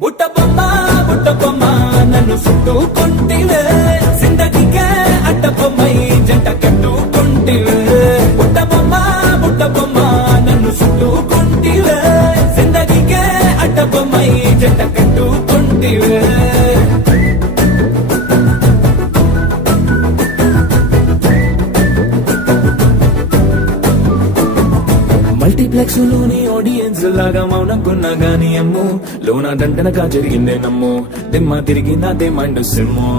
బుట్ట బొమ్మ నన్ను చుట్టుకుంటివే జిందగీకే అడ్డ బొమ్మై జంట కట్టుకుంటివే బుట్ట బొమ్మ నన్ను చుట్టుకుంటివే జిందగీకే అడ్డ బొమ్మై జంట కట్టుకుంటివే మల్టీప్లెక్స్ లోని ఆడియన్స్ లాగా మౌనంకున్నా గాని అమ్ము లోన దండనగా జరిగిందే నమ్ము దిమ్మ తిరిగి నాదే మైండ్ సిమ్ము